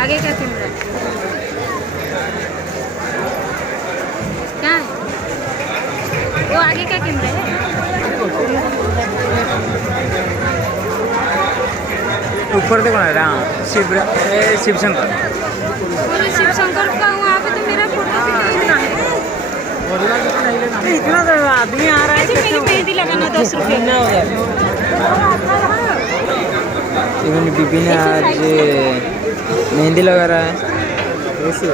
आगे का कैमरा क्या है? वो आगे का कैमरा है। ऊपर देखो ना हाँ शिव शंकर शिव शंकर का वहाँ पे तो मेरा फोटो खींचना है। इतना तो आदमी आ रहा है अच्छा मेरी मेहंदी लगाना 10 रुपये। इवन बीबी ने आज मेहंदी लगा रहा है ऐसे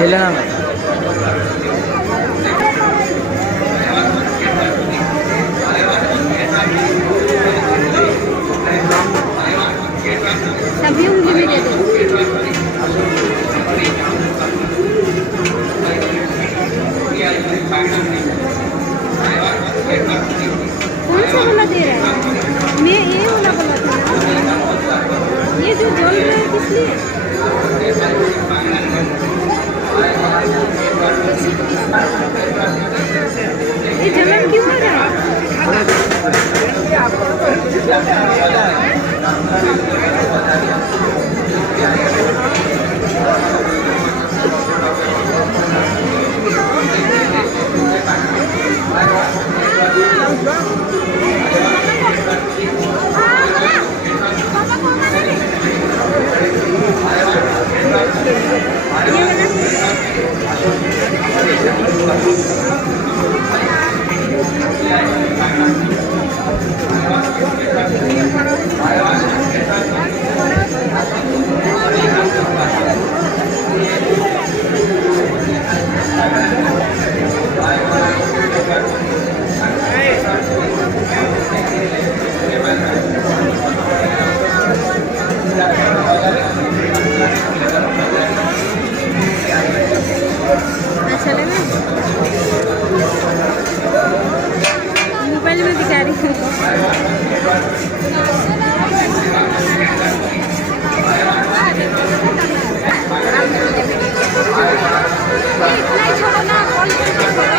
हिलना में सभी उंगली में दे दो। कौन सा वाला दे रहा है? मैं ये वाला बोला था। ये जो जल रहा है किस लिए? ये जलन क्यों हो रहा है? मोबाइल में दिखा रही हूँ। इतना ही छोड़ो ना, कॉल करके छोड़ो।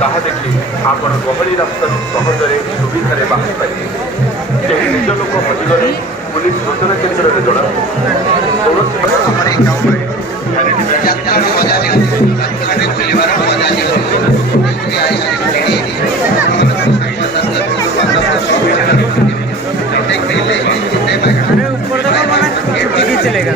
ତାହା ଦେଖି ଆପଣ ଗହଳି ରାସ୍ତାରୁ ସହଜରେ ସୁବିଧାରେ ବାହାରି ପାରିବେ। କେହି ନିଜ ଲୋକ ହଜିଗଲେ ପୁଲିସ ସୂଚନା କେନ୍ଦ୍ରରେ ଜଣାନ୍ତୁ। चलेगा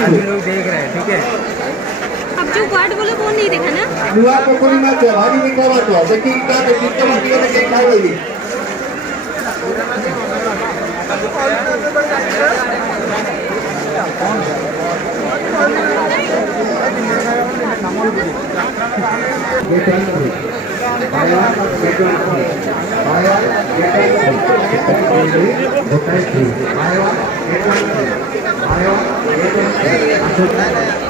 आदमी लोग देख रहे हैं, ठीक है। अब जो गार्ड बोले वो नहीं देखा ना। युवा को कोई मत भारी नहीं करा तो लेकिन का देखते मत ये नहीं क्या होगी। get one free. Buy one, get one free. Buy one, get one free. Buy one, get one free. Buy one, get one free.